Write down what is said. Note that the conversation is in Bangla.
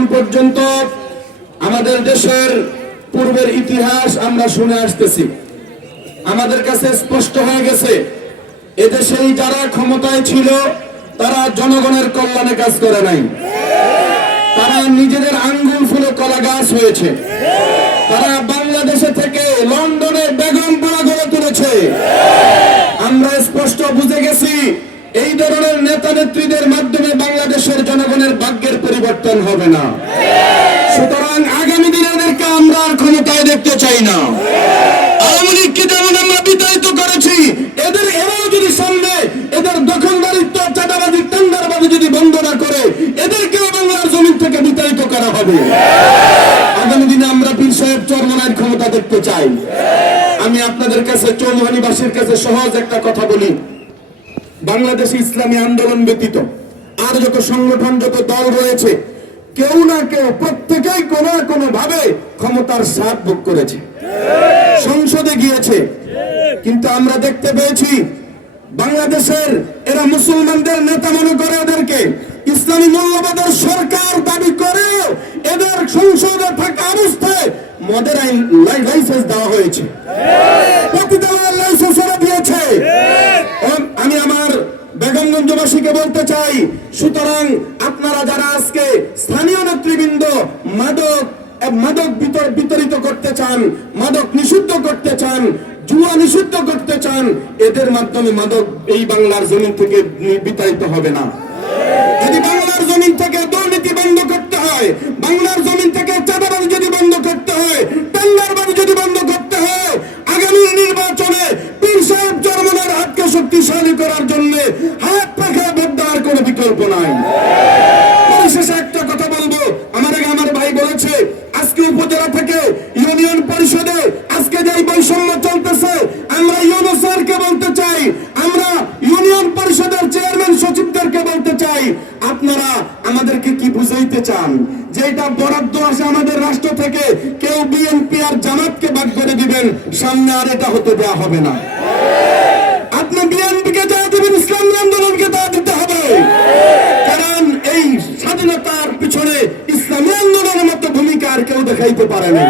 এখন পর্যন্ত আমাদের দেশের পূর্বের ইতিহাস আমরা শুনে আসতেছি। আমাদের কাছে স্পষ্ট হয়ে গেছে, এদেশেই যারা ক্ষমতায় ছিল তারা জনগণের কল্যাণে কাজ করে নাই। তারা নিজেদের আঙ্গুল ফুলে কলা গাছ হয়েছে। তারা বাংলাদেশে থেকে লন্ডনে বেগমপুরা গড়ে তুলেছে। আমরা স্পষ্ট বুঝে গেছি, এই ধরনের নেতা নেত্রীদের মাধ্যমে বাংলাদেশের জনগণের ভাগ্যের পরিবর্তন হবে না। সুতরাং আগামী দিনে এদেরকে আমরা আর ক্ষমতায় দেখতে চাই না। আওয়ামী লীগকে যেমন আমরা বিতাড়িত করেছি, এরাও যদি সামনে এদের দখলদারিত্ব, চাঁদাবাজি, টেন্ডারবাজি যদি বন্ধ না করে, এদেরকেও বাংলার জমিন থেকে বিতাড়িত করা হবে। আগামী দিনে আমরা পীর সাহেব চরমনাইয়ের ক্ষমতা দেখতে চাই। আমি আপনাদের কাছে, চৌমুহানীবাসীর কাছে সহজ একটা কথা বলি। বাংলাদেশে ইসলামী আন্দোলন ব্যতীত আর যত সংগঠন, যত দল রয়েছে, কেউ না কেউ, প্রত্যেকেই কোন না কোন ভাবে ক্ষমতার স্বাদ ভোগ করেছে, সংসদে গিয়েছে। কিন্তু আমরা দেখতে পেয়েছি বাংলাদেশের এরা মুসলমানদের নেতা মনে করে এদেরকে, ইসলামী মৌলবাদের সরকার দাবি করে এদের সংসদে থাকা অবস্থায় মদের লাইসেন্স দেওয়া হয়েছে, পতিতালয়ের লাইসেন্স দিয়েছে। আমি আমার বেগমগঞ্জবাসীকে বলতে চাই, সুতরাং আপনারা যারা আজকে স্থানীয় নেতৃবৃন্দ মাদক বিতরিত করতে চান, মাদক নিষিদ্ধ করতে চান, জুয়া নিষিদ্ধ করতে চান, এদের মাধ্যমে মাদক এই বাংলার জমিন থেকে বিতাড়িত হবে না। যদি বাংলার জমিন থেকে দুর্নীতি বন্ধ করতে হয়, বাংলার জমিন থেকে চাঁদাবাজি যদি বন্ধ করতে হয়, টেন্ডারবাজি যদি বন্ধ করতে হয়, আগামী নির্বাচনে পীর সাহেব চরমনাইয়ের হাতকে শক্তিশালী করার জন্য হাত পাখা ভোট দেওয়ার কোনো বিকল্প নাই। পরিশেষে একটা কথা বলবো, আমার ভাই বলেছে, আজকে উপজেলা থেকে ইউনিয়ন পরিষদে আজকে যে বৈষম্য চলতেছে, আমরা ইউনো স্যারকে বলতে চাই, আমরা ইউনিয়ন পরিষদের চেয়ারম্যান সচিবদেরকে বলতে চাই, আপনারা আমাদেরকে কি বুঝাইতে চান যে এটা বরাদ্দ আসে আমাদের রাষ্ট্র থেকে, কেউ বিএনপি আর জামাতকে ভাগ করে দিবেন, সামনে আর এটা হতে দেওয়া হবে না। আপনি বিএনপিকে যা দিবেন, ইসলামী আন্দোলনকে তা দিতে হবে। কারণ এই স্বাধীনতার পিছনে ইসলামী আন্দোলনের মতো ভূমিকা আর কেউ দেখাইতে পারে না।